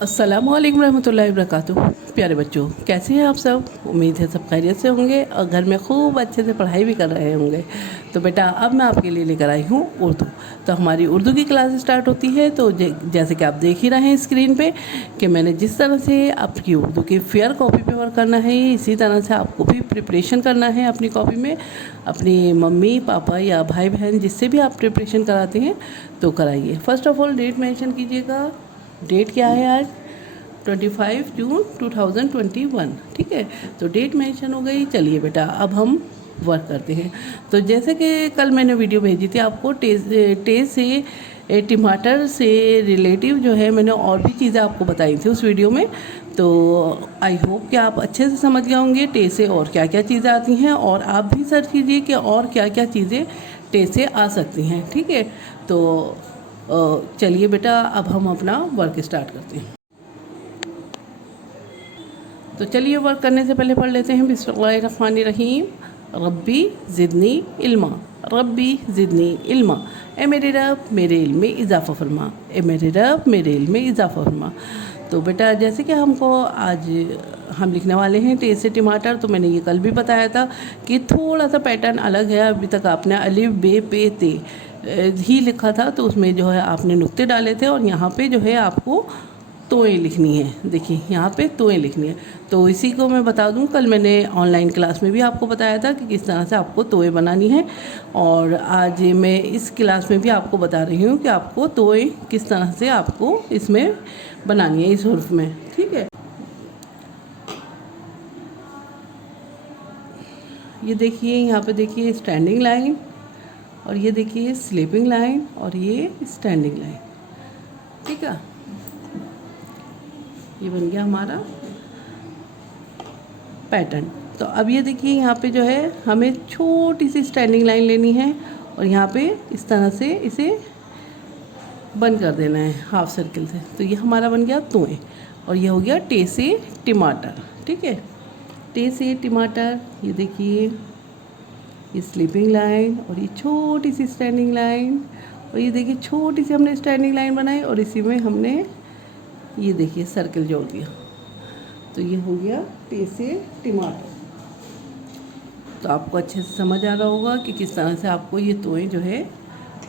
अस्सलामुअलैकुम रहमतुल्लाहि वबरकातुहू। प्यारे बच्चों, कैसे हैं आप सब? उम्मीद है सब खैरियत से होंगे और घर में खूब अच्छे से पढ़ाई भी कर रहे होंगे। तो बेटा, अब मैं आपके लिए लेकर आई हूँ उर्दू। तो हमारी उर्दू की क्लास स्टार्ट होती है। तो जैसे कि आप देख ही रहे हैं स्क्रीन पे कि मैंने जिस तरह से आपकी उर्दू की फेयर कॉपी पे वर्क करना है, इसी तरह से आपको भी प्रिपरेशन करना है अपनी कॉपी में। अपनी मम्मी पापा या भाई बहन जिससे भी आप प्रिपरेशन कराते हैं तो कराइए। First of all date mention कीजिएगा। डेट क्या है आज? 25 जून 2021। ठीक है, तो डेट मेंशन हो गई। चलिए बेटा, अब हम वर्क करते हैं। तो जैसे कि कल मैंने वीडियो भेजी थी आपको टेस्ट से टमाटर से रिलेटिव जो है मैंने और भी चीज़ें आपको बताई थी उस वीडियो में। तो आई होप कि आप अच्छे से समझ गए होंगे टेस्ट से और क्या क्या चीज़ें आती हैं, और आप भी सर्च कीजिए कि और क्या क्या चीज़ें टेस्ट से आ सकती हैं। ठीक है, तो चलिए बेटा, अब हम अपना वर्क स्टार्ट करते हैं। तो चलिए, वर्क करने से पहले पढ़ लेते हैं बिस्मिल्लाहिर्रहमानिर्रहीम। रब्बी ज़िदनी इल्मा, रब्बी ज़िदनी इल्मा। ए मेरे रब, मेरे इल्म में इजाफ़ा फरमा। ए मेरे रब, मेरे इल्म में इजाफ़ा फरमा। तो बेटा, जैसे कि हमको आज हम लिखने वाले हैं टेस्ट से टमाटर। तो मैंने ये कल भी बताया था कि थोड़ा सा पैटर्न अलग है। अभी तक आपने अलिफ बे पे ते ही लिखा था, तो उसमें जो है आपने नुक्ते डाले थे, और यहाँ पे जो है आपको तोएं लिखनी है। देखिए, यहाँ पे तोएं लिखनी है। तो इसी को मैं बता दूँ, कल मैंने ऑनलाइन क्लास में भी आपको बताया था कि किस तरह से आपको तोएं बनानी है, और आज मैं इस क्लास में भी आपको बता रही हूँ कि आपको तोएं किस तरह से आपको इसमें बनानी है, इस हुर्फ में। ठीक है, ये देखिए, यहाँ पे देखिए स्टैंडिंग लाइन, और ये देखिए स्लीपिंग लाइन, और ये स्टैंडिंग लाइन। ठीक है, ये बन गया हमारा पैटर्न। तो अब ये देखिए, यहाँ पे जो है हमें छोटी सी स्टैंडिंग लाइन लेनी है, और यहाँ पे इस तरह से इसे बंद कर देना है हाफ सर्किल से। तो ये हमारा बन गया तोएं, और ये हो गया टे से टमाटर। ठीक है, टे से टमाटर। ये देखिए, ये स्लीपिंग लाइन, और ये छोटी सी स्टैंडिंग लाइन, और ये देखिए छोटी सी हमने स्टैंडिंग लाइन बनाई, और इसी में हमने ये देखिए सर्किल जोड़ दिया। तो ये हो गया टे से टमाटर। तो आपको अच्छे से समझ आ रहा होगा कि किस तरह से आपको ये तोएं जो है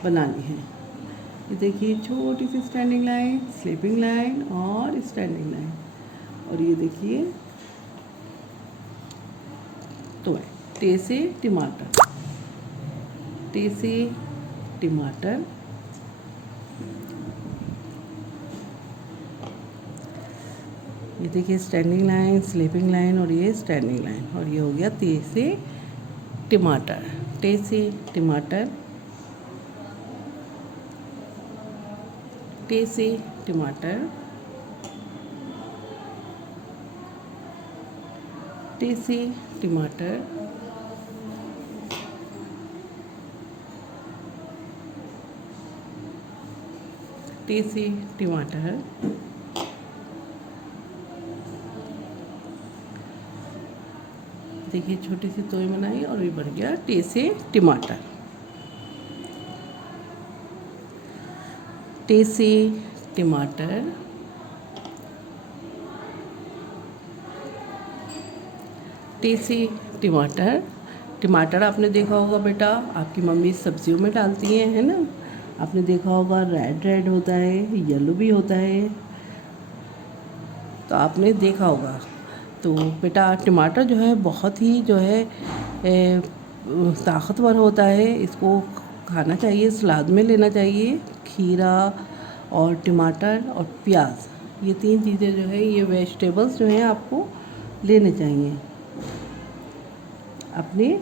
बनानी है। ये देखिए, छोटी सी स्टैंडिंग लाइन, स्लीपिंग लाइन और स्टैंडिंग लाइन, और ये देखिए तोएं। टे से टमाटर, टे से टमाटर। ये देखिए स्टैंडिंग लाइन, स्लीपिंग लाइन, और ये स्टैंडिंग लाइन, और ये हो गया टे से टमाटर। टे से टमाटर, टे से टमाटर, टे से टमाटर, टे से टमाटर। देखिए, छोटी सी तोई बनाई, और ये बन गया टे से टमाटर। टे से टमाटर, टे से टमाटर। टमाटर आपने देखा होगा बेटा, आपकी मम्मी सब्जियों में डालती हैं, है ना? आपने देखा होगा रेड रेड होता है, येलो भी होता है, तो आपने देखा होगा। तो बेटा, टमाटर जो है बहुत ही जो है ताकतवर होता है। इसको खाना चाहिए, सलाद में लेना चाहिए। खीरा और टमाटर और प्याज, ये तीन चीज़ें जो है, ये वेजिटेबल्स जो हैं आपको लेने चाहिए अपने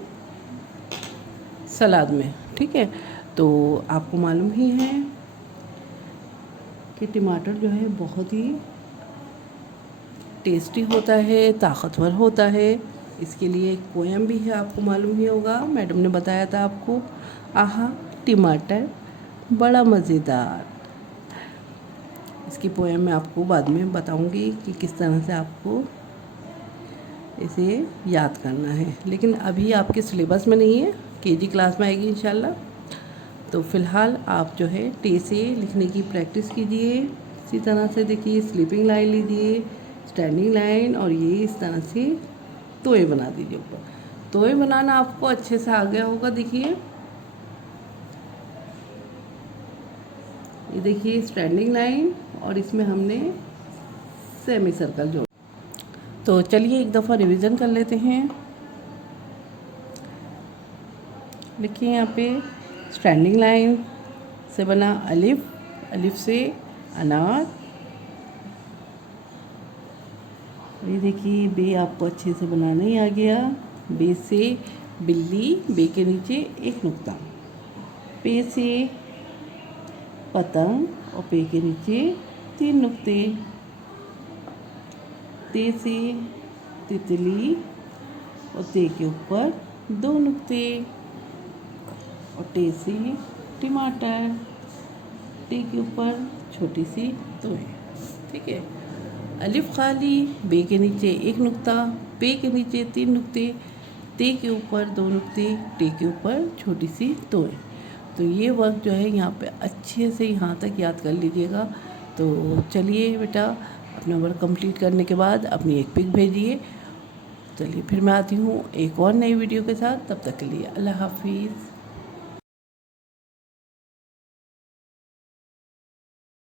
सलाद में। ठीक है, तो आपको मालूम ही है कि टमाटर जो है बहुत ही टेस्टी होता है, ताकतवर होता है। इसके लिए एक पोएम भी है, आपको मालूम ही होगा, मैडम ने बताया था आपको। आहा टमाटर बड़ा मज़ेदार। इसकी पोएम मैं आपको बाद में बताऊंगी कि किस तरह से आपको इसे याद करना है, लेकिन अभी आपके सिलेबस में नहीं है, केजी क्लास में आएगी इंशाल्लाह। तो फ़िलहाल आप जो है टे से लिखने की प्रैक्टिस कीजिए, इसी तरह से देखिए स्लीपिंग लाइन लीजिए, स्टैंडिंग लाइन, और ये इस तरह से तोय बना दीजिए ऊपर। तोय बनाना आपको अच्छे से आ गया होगा। देखिए ये देखिए स्टैंडिंग लाइन, और इसमें हमने सेमी सर्कल जोड़। तो चलिए एक दफ़ा रिवीजन कर लेते हैं। देखिए यहाँ पे स्टैंडिंग लाइन से बना अलिफ, अलिफ से अनार, ये देखिए बे आपको अच्छे से बनाना ही आ गया। बे से बिल्ली, बे के नीचे एक नुक्ता, पे से पतंग, और पे के नीचे 3 नुक्ते, ते से तितली, और ते के ऊपर 2 नुक्ते, और टे से टमाटर, टे के ऊपर छोटी सी तोय। ठीक है, अलिफ खाली, बे के नीचे एक नुक्ता, पे के नीचे 3 नुक्ते, ते के ऊपर 2 नुक्ते, टे के ऊपर छोटी सी तोय। तो ये वर्क जो है यहाँ पे अच्छे से यहाँ तक याद कर लीजिएगा। तो चलिए बेटा, अपना वर्क कंप्लीट करने के बाद अपनी एक पिक भेजिए। चलिए फिर मैं आती हूँ एक और नई वीडियो के साथ। तब तक के लिए अल्लाह हाफिज़।